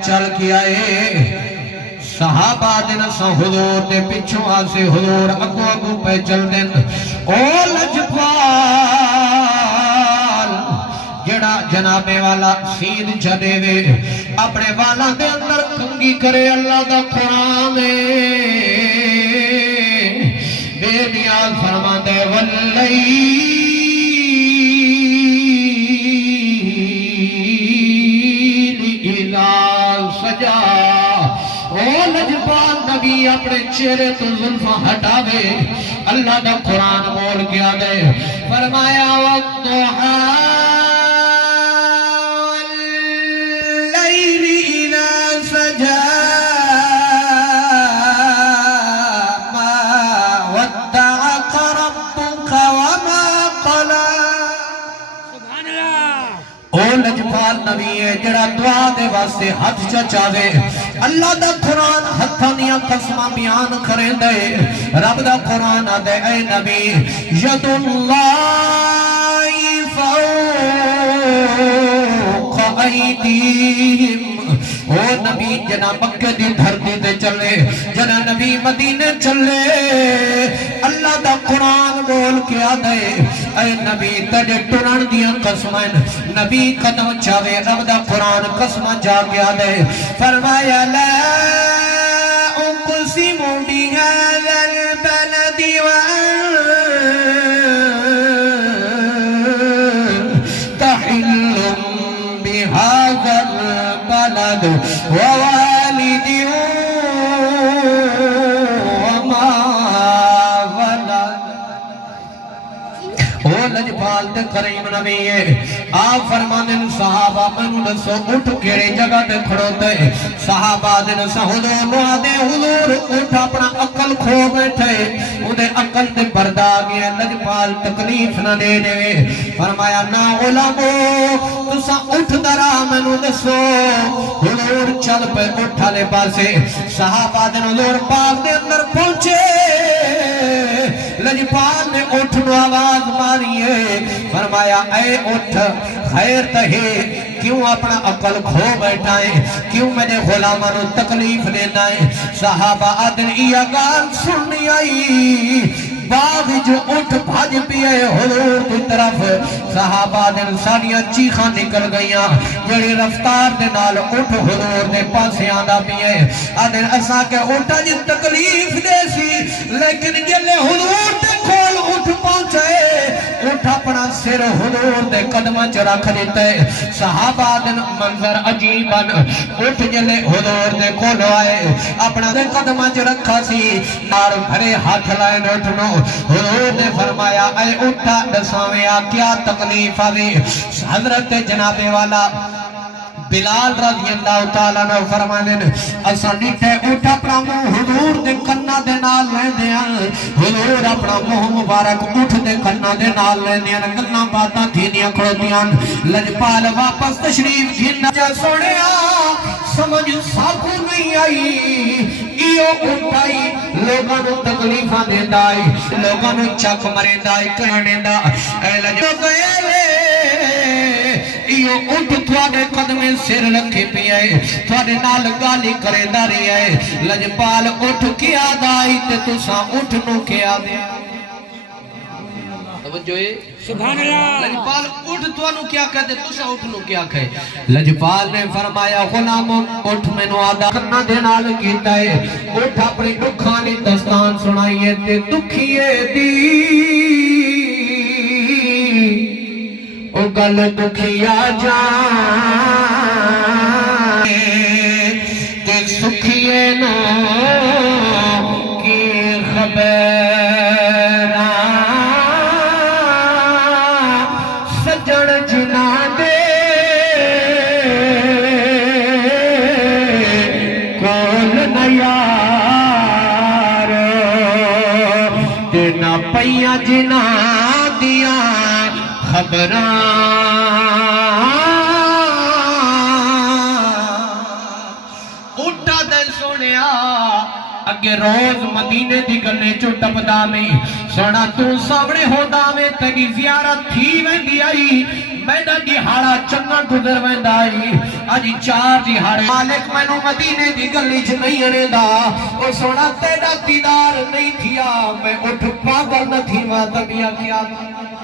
چل کے آئے صحابہ دن سا حضور دے پچھوں آسے حضور اگو اگو پہ چل دن او لجپال جڑا جنابے والا سید جدے وے اپنے والا دے اندر کنگی کرے اللہ دا قرآن بے نیاز فرما دے واللیل سجا او لجپال نبی اپنے چہرے تو زلفاں ہٹاوے اللہ دا قرآن بول کے آگے فرمایا والضحا واللیل اذا سجا ما ودعك ربك وما قلى سبحان اللہ او لجپال نبی ہے جڑا دعا دے واسطے ہاتھ چچا دے اللہ دا قرآن ہتھانیاں قسمہ بیان کریں دے رب دا قرآن دے اے نبی ید اللہ فوق ایدیہم او نبی جنا مکہ دی دھرتی دے چلے جنا نبی مدینے چلے اللہ دا قرآن بول کے آدھے اے نبی تجھے ٹرن دیا قسمیں نبی قدم چاوے رب دا قرآن قسمہ جا کے آدھے فرمایا لا اقسم بهذا البلد وأنت حل بهذا البلد ووالد وما ولد او لجپال تے کریم نبی ہے آپ فرمانن صحابہ منو نسو اٹھ کیڑے جگہ تے کھڑوتے صحابہ دن سا حضور نوادے حضور اٹھ اپنا عقل کھو بیٹھے انہیں عقل تے بردا گیا لجپال تکلیف نہ دے دے فرمایا نا علمو تسا اٹھ درا منو نسو حضور چل پہ اٹھا لے پاسے صحابہ دن حضور پاک دے اندر پہنچے لجپال نے اٹھ نو آواز ماری ہے فرمایا اے اٹھ خیر تہے کیوں اپنا عقل کھو بیٹھائیں کیوں میرے غلامانو تکلیف لینا ہے صحابہ آدن یہ گال سننی آئی باغ جو اٹھ بھاج پیئے حضور کی طرف صحابہ دن ساڑیاں چیخاں نکل گئیاں جڑی رفتار دے نال اٹھ حضور دے پاسے آدھا پیئے آدن ایسا کہ اٹھا جی تکلیف دے سی لیکن جلے حضور دے کھول اٹھ پہنچے اٹھ اپنا سر حضور دے قدمہ چ رکھ دیتے صحابہ دن منظر عجیباً اٹھ جلے حضور دے کھول آئے اپنا دے قدمہ چ رکھا سی نار بھرے ہاتھ لائن اٹھنو حضور نے فرمایا اے اٹھا دساویا کیا تکلیف آوے حضرت جناب والا بلال رضی اللہ تعالیٰ نے فرمانے اسا نیٹے اٹھا اپنا منہ حضور دے کنہ دے نال لے دیا حضور اپنا منہ مبارک اٹھ دے کنہ دے نال لے دیا گلنا باتا تھینیاں کھڑو دیاں لجپال واپس تشریف جھینا جا سوڑیا سمجھ ساکو نہیں آئی ایو اٹھائی لوگاں نو تکلیفاں دے دائی لوگاں نو چک مرے دائی کرنے دا اے لجپال ایو اٹھ تھوڑے قدمیں سر رکھے پی آئے تھوڑے نال گالی کرے داری آئے لجپال اٹھ کیا دائی تے تسا اٹھ نو کیا دے توجہ ہے سبحان اللہ لجپال اٹھ توانو کیا کہتے تسا اٹھ نو کیا کہے لجپال نے فرمایا غلاموں اٹھ میں نو آدھا کرنا دینا لگیتا ہے اٹھ اپنی دکھانی دستان سنائیے تے دکھیے دی او گل دکھیا جان تے سکھیے نو کی خبر سجن جنا دے کول نیار تے نہ پیا جنا دیا خبران اٹھا دے سنیا اگے روز مدینے دی گلے چو ٹپدا میں سونا تو سامنے ہودا میں تیری زیارت تھی ویندی آئی میڈا دہاڑا چنگا گزر ویندا آئی اج 4 دہاڑے مالک مینوں مدینے دی گلی چ نہیں اڑے دا او سونا تیرا دیدار نہیں تھیا میں اٹھ پاگل نہ تھی وا تبیا کیا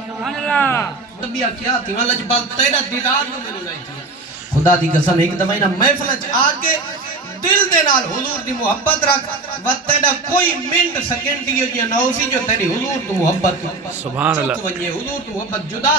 سبحان اللہ تبیا کیا تھی وا لجبال تیرا دیدار نہ ملو نہیں تھی خدا دی قسم ایک دفعہ نہ محفل چ آ کے دل دے نال حضور دی محبت رکھ و تیرا کوئی منٹ سیکنڈ دی جو نہ ہوسی جو تیری حضور تو محبت سبحان اللہ حضور تو محبت جدا